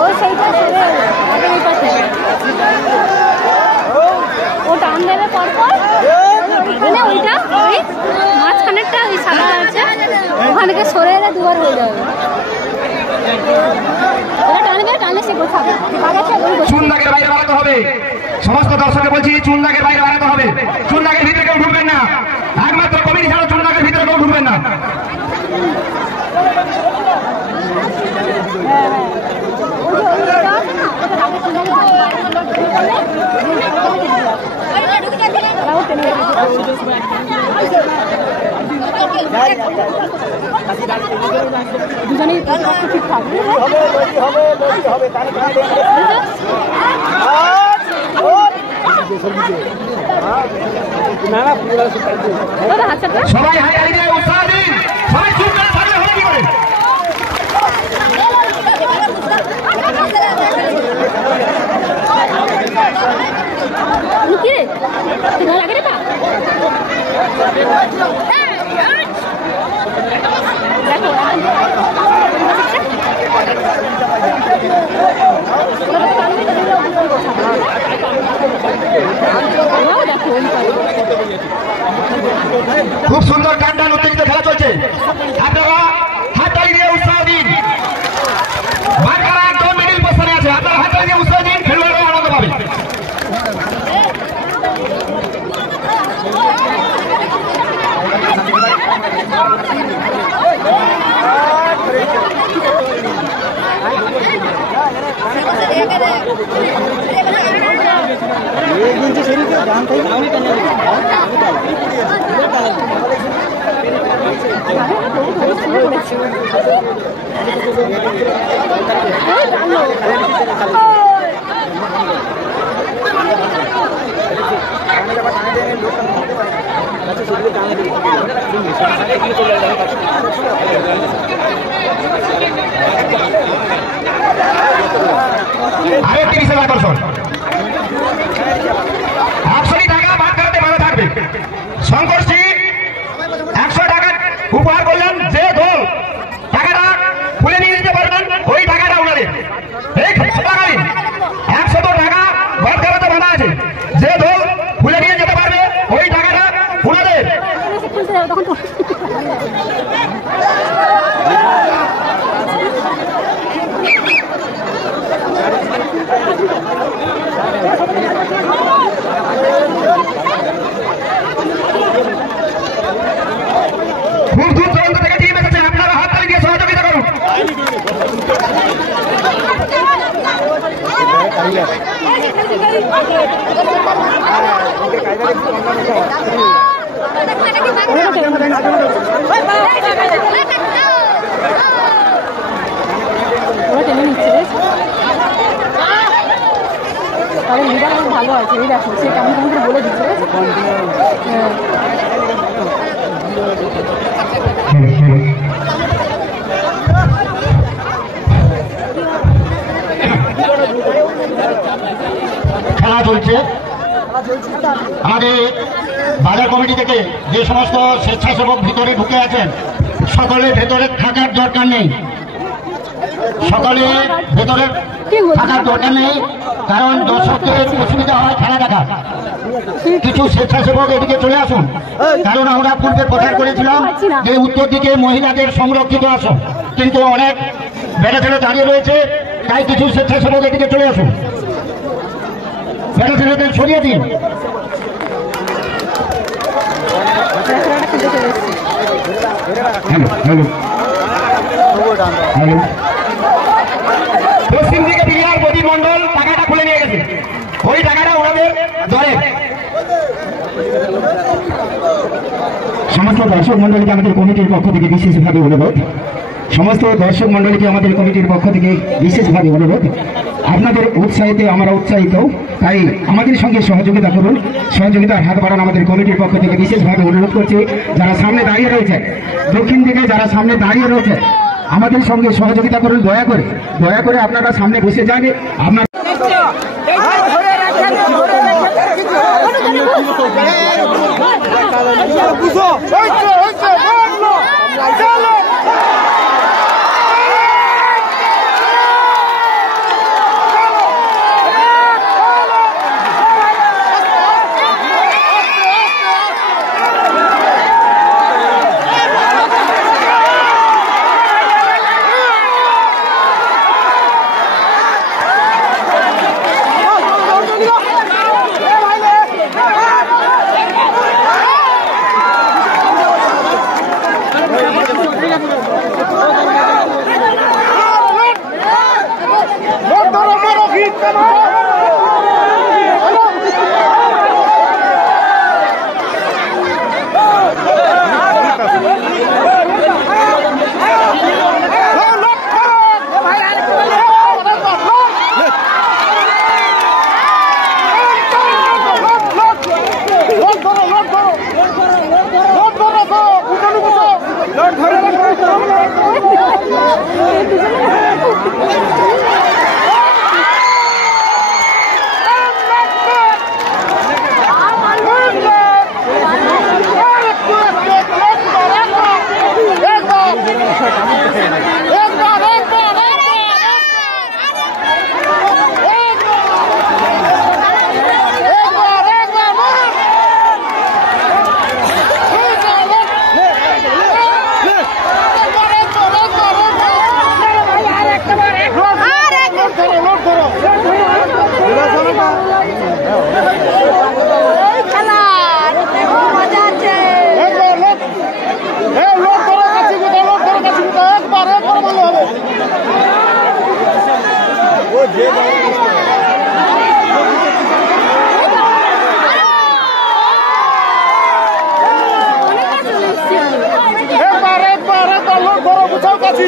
ও সেইটা সরে আগে এই পাশে ও টান দেবে পরপর মানে ওইটা ওই মাঝখানেরটা ওই সাদা আছে ওখান থেকে সরে এলে দুবার হয়ে যাবে। ওটা টানবে, টানলে সে গোছাবে। চুন দাগের বাইরে বাড়াতে হবে। সমস্ত দর্শককে বলছি চুন দাগের বাইরে বাড়াতে হবে। চুন দাগের ভিতরে কেউ ঢুকবেন না, একমাত্র কমিটি ছাড়া চুন দাগের ভিতরে কেউ ঢুকবেন না। দুজনেই ঠিকঠাক সবাই হাততালি দিয়ে উৎসাহ দিন। সবাই চুপ করে থাকলে হবে কি করে? কি রে লাগে রে পা খুব সুন্দর কান্ডান উত্তেজিত খেলা চলছে। আপনারা হাততালি দিয়ে উৎসাহ দিন। মার্কারা একদম মিডিল পোস্টে আছে, আপনারা হাততালি দিয়ে উৎসাহ দিন, খেলোয়াড়রা আনন্দ পাবে। আরেকটি বিশেষ আকর্ষণ, 100 টাকা বাদ করাতে ভালো থাকবে। শঙ্কর সিং 100 টাকা উপহার করলেন। যে দল টাকাটা খুলে নিয়ে যেতে পারবেন ওই টাকাটা উনাদের। এই টাকায় 100 টাকা বাদ করাতে বাধা আছে। যে দল খুলে নিয়ে যেতে পারবে ওই টাকাটা উনাদের। খুব দূর দূরান্ত থেকে টিম এসেছে, আপনারা হাততালি দিয়ে সহযোগিতা করুন। তাহলে লিডার ভালো আছে, এই দেখো সে কেমন কেমন করে বলে দিচ্ছে। খেলা চলছে। আমাদের বাজার কমিটি থেকে যে সমস্ত স্বেচ্ছাসেবক ভিতরে ঢুকে আছেন সকলে ভেতরে থাকার দরকার নেই। সকলে ভেতরে থাকার দরকার নেই, কারণ দর্শকদের অসুবিধা হয় খেলা দেখা। কিছু স্বেচ্ছাসেবক এদিকে চলে আসুন, কারণ আমরা পূর্বে প্রচার করেছিলাম যে উত্তর দিকে মহিলাদের সংরক্ষিত আসন, কিন্তু অনেক বেড়া ছেলে দাঁড়িয়ে রয়েছে, তাই কিছু স্বেচ্ছাসেবক এদিকে চলে আসুন। বেড়া ছেলেদের সরিয়ে দিন। পশ্চিম দিকে বিহার প্রদীপ মন্ডল টাকাটা খুলে নিয়ে গেছে, ওই টাকাটা ওনাদের দলে। সমস্ত দর্শক মন্ডলীকে আমাদের কমিটির পক্ষ থেকে বিশেষভাবে অনুরোধ, সমস্ত দর্শক মন্ডলীকে আমাদের কমিটির পক্ষ থেকে বিশেষভাবে অনুরোধ, আপনাদের উৎসাহিতে আমরা উৎসাহিত, তাই আমাদের সঙ্গে সহযোগিতা করুন, সহযোগিতার হাত বাড়ান। আমাদের কমিটির পক্ষ থেকে বিশেষভাবে অনুরোধ করছি, যারা সামনে দাঁড়িয়ে রয়েছে, দক্ষিণ দিকে যারা সামনে দাঁড়িয়ে রয়েছে, আমাদের সঙ্গে সহযোগিতা করুন। দয়া করে আপনারা সামনে বসে যান। আপনার কাছি